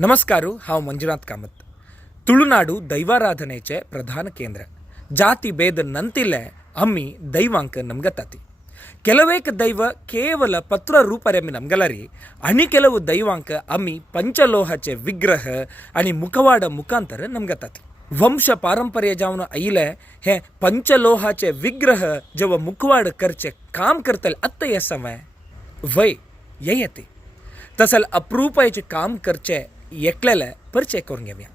नमस्कार हांव मंजुनाथ कामत. तुळुनाडू दैवाराधनेचे प्रधान केंद्र. जाति भेद नंतिल्ले अम्मी दैवांक नमगताती. ಕೆಲವೇಕ ದೈವ ಕೇವಲ ಪತ್ರ ರೂಪರೆಮ್ಮಿ ನಮ್ಗಲರಿ आणि ಕೆಲವು ದೈವಾಂಕ ಅಮ್ಮಿ ಪಂಚಲೋಹचे विग्रह आणि मुखवाड मुखांतर नमगताती. वंश पारंपर्य जावन आईले हे पंचलोहाचे विग्रह जेव्हा मुखवाड करचे काम करतल अत्त ये समय वय येते तसल अप्रूपायचे काम करचे एकलेले परिचय करून घेऊया.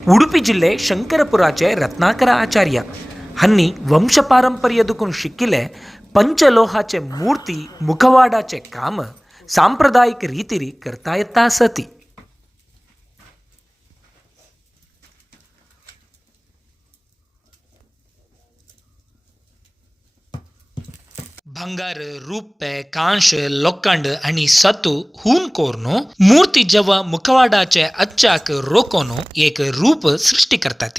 उडुपी जिल्हे शंकरपुराचे रत्नाकर आचार्य हांनी वंशपारंपर्यदकून शिकिल्ले पंचलोहाचे मूर्ती मुखवाडाचे काम सांप्रदायिक रितीरी करता येता आसती. भंगार रूपे कांश लोखंड आणि सतू हून कोरनो मूर्ती जेव्हा मुखवाडाचे अच्छाक रोकोनो एक रूप सृष्टी करतात.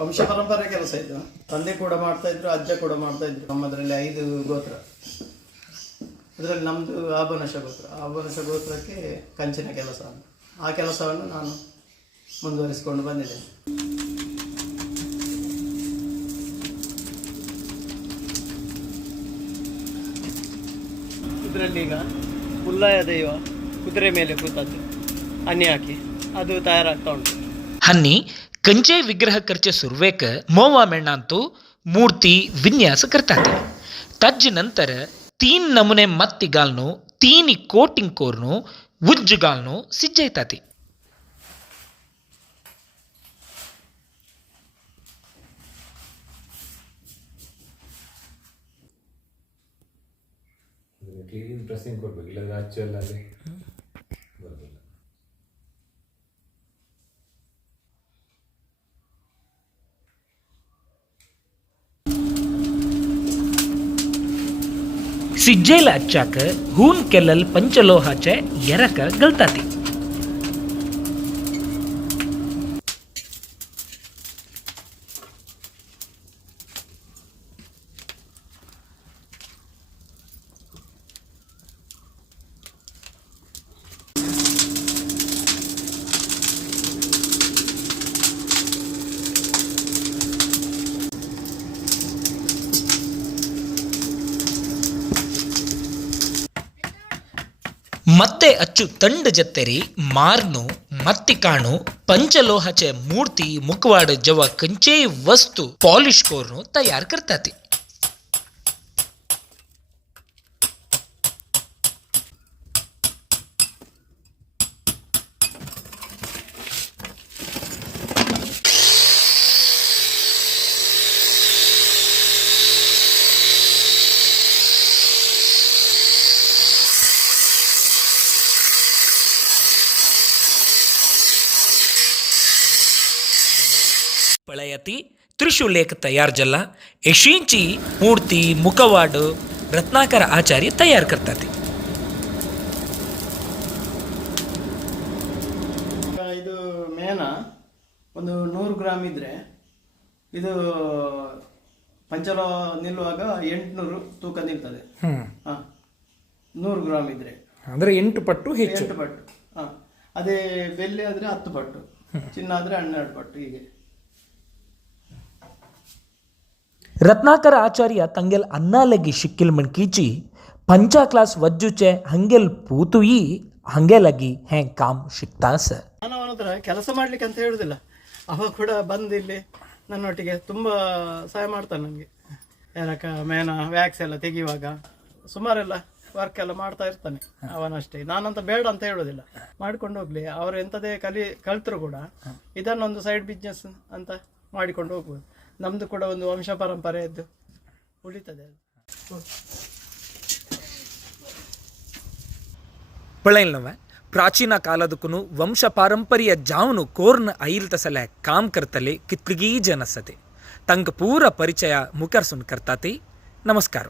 ವಂಶ ಪರಂಪರೆ ಕೆಲಸ ಇದು. ತಂದೆ ಕೂಡ ಮಾಡ್ತಾ ಇದ್ರು, ಅಜ್ಜ ಕೂಡ ಮಾಡ್ತಾ ಇದ್ರು. ನಮ್ಮದ್ರಲ್ಲಿ 5 ಗೋತ್ರ. ಅದರಲ್ಲಿ ನಮ್ಮದು ಆಭನಶ ಗೋತ್ರ. ಆಭನಶ ಗೋತ್ರಕ್ಕೆ ಕಂಚಿನ ಕೆಲಸ ಅಂತ. ಆ ಕೆಲಸವನ್ನು ನಾನು ಮುಂದುವರಿಸಿಕೊಂಡು ಬಂದಿದ್ದೇನೆ. ಇದರಲ್ಲಿ ಈಗ ಉಲ್ಲಾಯ ದೈವ ಕುದುರೆ ಮೇಲೆ ಕೂತದ್ದು ಅನ್ನಿ ಹಾಕಿ ಅದು ತಯಾರಾಗ್ತಾ ಉಂಟು. हन्नी कंचे विग्रह करचे सुरवेक मोवा मेणांतू मूर्ती विन्यास करतात. तज नंतर 3 नमुने मत्ती घालनो 3 कोटिंग कोरनो उज्ज घालनो सिज्जयतात. ಕ್ಲೀನ್ ಡ್ರೆಸ್ಸಿಂಗ್ ಕೊಡ್ಬೇಕು, ಇಲ್ಲದ್ರೆ ಆಕ್ಚುಲ್ ಅಲ್ಲಿ ಬರೋದಿಲ್ಲ. सिज्जेला अच्छाक हून केलेल पंचलोहाचे ಎರಕ गलताती. ಮತ್ತೆ ಅಚ್ಚು ತಂಡ ಜತ್ತೆರಿ ಮಾರ್ನು ಮತ್ತಿ ಕಾಣು पंचलोहाचे मूर्ती मुखवाड जेव्हा कंचे वस्तू पॉलिश करून तयार करतात. पळयती त्रिशूलेख तयार जल्ला एशींची मूर्ती मुखवाड रत्नाकर आचार्य तयार करतात. ಇದು ಮೇನ ಒಂದು 100 ಗ್ರಾಮ್ ಇದ್ರೆ ಇದು ಪಂಚಲೋ ನಿಲ್ಲುವಾಗ 800 ತೂಕ ನಿಲ್ತದೆ. 100 ಗ್ರಾಮ್ ಇದ್ರೆ ಅಂದ್ರೆ 8 ಪಟ್ಟು ಹೆಚ್ಚು. 8 ಪಟ್ಟು. ಅದೇ ಬೆಳ್ಳಿ ಆದ್ರೆ 10 ಪಟ್ಟು, ಚಿನ್ನ ಆದ್ರೆ 12 ಪಟ್ಟು. ಹೀಗೆ रत्नाकर आचार्य तंगेल अन्नालगी शिक्किल मणकीची 5 क्लास वज्जूचे हंगेल पूतुई हंगेलगी हे काम शिकतास. ನಾನು ಅವನ ಹತ್ರ ಕೆಲಸ ಮಾಡ್ಲಿಕ್ಕೆ ಅಂತ ಹೇಳುದಿಲ್ಲ. ಅವ ಕೂಡ ಬಂದು ಇಲ್ಲಿ ನನ್ನೊಟ್ಟಿಗೆ ತುಂಬ ಸಹಾಯ ಮಾಡ್ತಾನೆ ನನಗೆ. ಯಾರಕ ಮೇನ ವ್ಯಾಕ್ಸ್ ಎಲ್ಲ ತೆಗೆಯುವಾಗ ಸುಮಾರೆಲ್ಲ ವರ್ಕ್ ಎಲ್ಲ ಮಾಡ್ತಾ ಇರ್ತಾನೆ ಅವನಷ್ಟೇ. ನಾನಂತ ಬೇಡ ಅಂತ ಹೇಳೋದಿಲ್ಲ, ಮಾಡಿಕೊಂಡು ಹೋಗ್ಲಿ. ಅವ್ರು ಎಂಥದೇ ಕಲ್ತರು ಕೂಡ ಇದನ್ನೊಂದು ಸೈಡ್ ಬಿಸ್ನೆಸ್ ಅಂತ ಮಾಡಿಕೊಂಡು ಹೋಗ್ಬೋದು. ನಮ್ದು ಕೂಡ ಒಂದು ವಂಶ ಪರಂಪರೆಯದ್ದು ಉಳಿತದೆ. पळयलनवे प्राचीन कालदकून वंश पारंपर्य जावन कोर्न आईल तसले काम करतले कितलीगी जन असते तंक पूरा परिचय मुखारसून करता ती. नमस्कार.